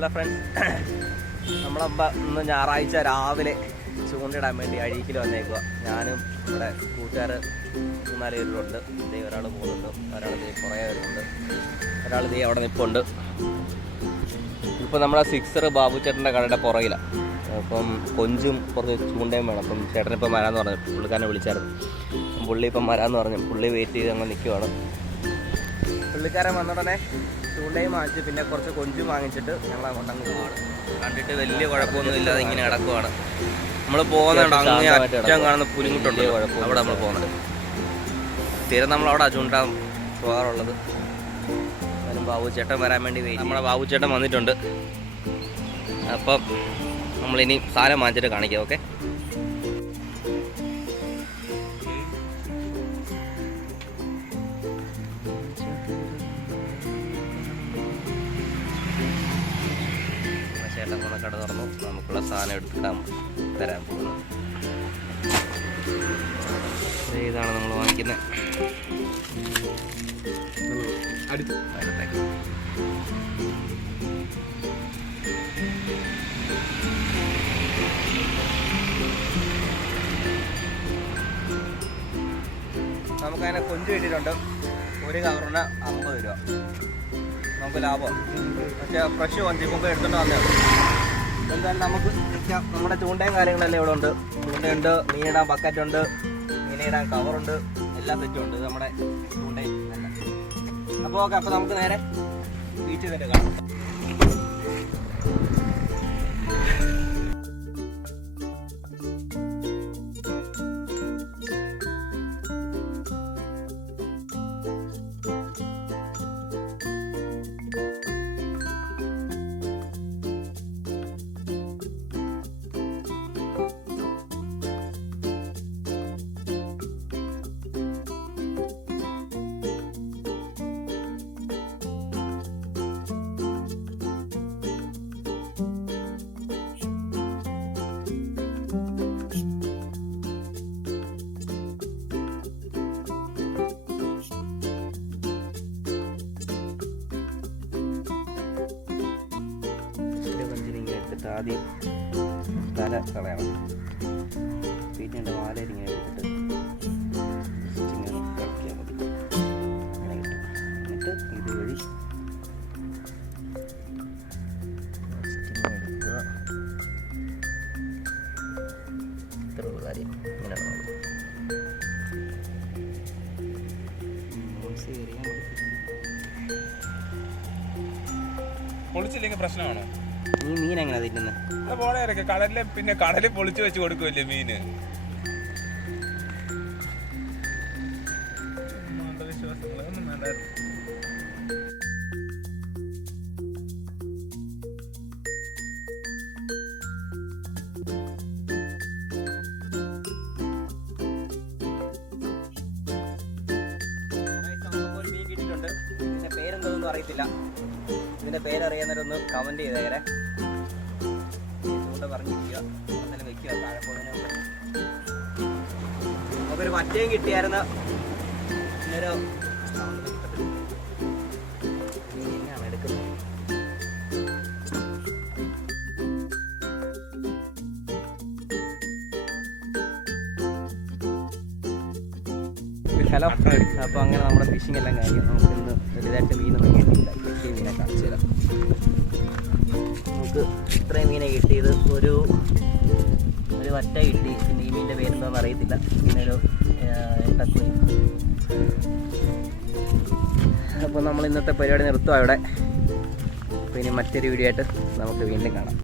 Hello friends, നമ്മളപ്പോൾ ഇന്ന് ഞായറാഴ്ച രാവിലെ ചൂണ്ടിടാൻ വേണ്ടി അഴീക്കിൽ വന്നേക്കുക. ഞാനും ഇവിടെ കൂട്ടുകാർ 3-4 പേരുണ്ട്. ഇതേ ഒരാൾ പോകുന്നുണ്ട്, ഒരാൾ ഇതേ കുറേ പേരുണ്ട്, ഒരാൾ ഇതേ അവിടെ നിൽപ്പുണ്ട്. ഇപ്പോൾ നമ്മളെ സിക്സർ ബാബു ചേട്ടൻ്റെ കടയുടെ പുറകിലാണ്. അപ്പം കൊഞ്ചും കുറച്ച് ചൂണ്ടയും വേണം. അപ്പം ചേട്ടനിപ്പം വരാമെന്ന് പറഞ്ഞു, പുള്ളിക്കാരനെ വിളിച്ചായിരുന്നു. പുള്ളി ഇപ്പം വരാമെന്ന് പറഞ്ഞു. പുള്ളി വെയിറ്റ് ചെയ്ത് അങ്ങ് നിൽക്കുവാണ്. പുള്ളിക്കാരൻ വന്നുടനെ ചൂണ്ടയും വാങ്ങിച്ച് പിന്നെ കുറച്ച് കൊഞ്ചും വാങ്ങിച്ചിട്ട് ഞങ്ങൾ അങ്ങോട്ടങ്ങ് പോവാണ്. കണ്ടിട്ട് വലിയ കുഴപ്പമൊന്നും ഇല്ലാതെ ഇങ്ങനെ കിടക്കുവാണ്. നമ്മൾ പോകുന്നുണ്ട് അങ്ങ് അറ്റം കാണുന്ന പുലിമുട്ടുണ്ട്, കുഴപ്പം അവിടെ നമ്മൾ പോകുന്നത്. സ്ഥിരം നമ്മളവിടെ ചൂണ്ടാൻ പോകാറുള്ളത്. എന്നാലും ബാബുചേട്ടൻ വരാൻ വേണ്ടി വെയിറ്റ്. നമ്മുടെ ബാബുചേട്ടൻ വന്നിട്ടുണ്ട്. അപ്പം നമ്മളിനി സാധനം വാങ്ങിച്ചിട്ട് കാണിക്കാം. ഓക്കെ, ചേട്ടൻ വന്ന കട തുറന്നു. നമുക്കുള്ള സാധനം എടുത്തിടാൻ തരാൻ പോകുന്നത്. ഇതാണ് നമ്മൾ വാങ്ങിക്കുന്നത്. നമുക്കതിനെ കൊഞ്ച് കിട്ടിയിട്ടുണ്ട്. ഒരു കവറിന് 50 രൂപ. നമുക്ക് ലാഭം. പക്ഷേ ഫ്രഷ് കൊഞ്ച് മുമ്പ് എടുത്തിട്ട് വന്നതാണ്. എന്തായാലും നമുക്ക് നമ്മുടെ ചൂണ്ടയും കാര്യങ്ങളെല്ലാം ഇവിടെ ഉണ്ട്. ചൂണ്ടയുണ്ട്, മീനിടാൻ ബക്കറ്റുണ്ട്, മീനിടാൻ കവറുണ്ട്, എല്ലാ സെറ്റും ഉണ്ട്. നമ്മുടെ ചൂണ്ടയും എല്ലാം. അപ്പോൾ ഓക്കെ, അപ്പോൾ നമുക്ക് നേരെ ബീച്ചിൽ തന്നെ കാണാം. ആദ്യം തല കളയണം. പിന്നെ എൻ്റെ വാലരിങ്ങനെ എടുത്തിട്ട് ഇങ്ങനെ കളിക്കാൻ മതി. അങ്ങനെ കിട്ടും. എന്നിട്ട് ഇതുവഴി എടുക്കുക. ഇത്രയുള്ള കാര്യം. ഇങ്ങനെയാണ് നമ്മൾ പൊളിച്ചില്ലെങ്കിൽ പ്രശ്നമാണോ? നീ മീൻ എങ്ങനെയാ തിന്നുന്നത്? പോണേരൊക്കെ കടലിലെ, പിന്നെ കടലിൽ പൊളിച്ചു വെച്ച് കൊടുക്കുമല്ലേ മീന്. അന്ധവിശ്വാസങ്ങളൊന്നും വേണ്ടായിരുന്നു. നമുക്കൊരു മീൻ കിട്ടിയിട്ടുണ്ട്. ഇതിൻ്റെ പേരെന്തോന്നും അറിയത്തില്ല. ഇതിൻ്റെ പേരറിയാവുന്നവരൊന്ന് കമൻറ്റ് ചെയ്തേരെ. ചൂണ്ട പറഞ്ഞിരിക്കുക, അങ്ങനെ വെക്കുക. താഴെ പോകുന്നതിന് മുമ്പ് നമുക്കൊരു മറ്റേയും കിട്ടിയായിരുന്നു. പിന്നൊരു എങ്ങനെയാണ് എടുക്കുന്നത്? ഹലോ, അപ്പോൾ അങ്ങനെ നമ്മുടെ ഫിഷിംഗ് എല്ലാം കഴിഞ്ഞു. നമുക്ക് ഇന്ന് വലുതായിട്ട് മീനൊന്നും കിട്ടിയില്ല. കിട്ടിയ മീനെ കാണിച്ചു തരാം. നമുക്ക് ഇത്രയും മീനെ കിട്ടിയത് ഒരു വറ്റ കിട്ടി. പിന്നെ ഈ മീനിൻ്റെ പേരെന്താണെന്ന് അറിയത്തില്ല. പിന്നെ ഒരു എട്ടക്കുനി. അപ്പോൾ നമ്മൾ ഇന്നത്തെ പരിപാടി നിർത്തുക ഇവിടെ. പിന്നെ മറ്റൊരു വീഡിയോ ആയിട്ട് നമുക്ക് വീണ്ടും കാണാം.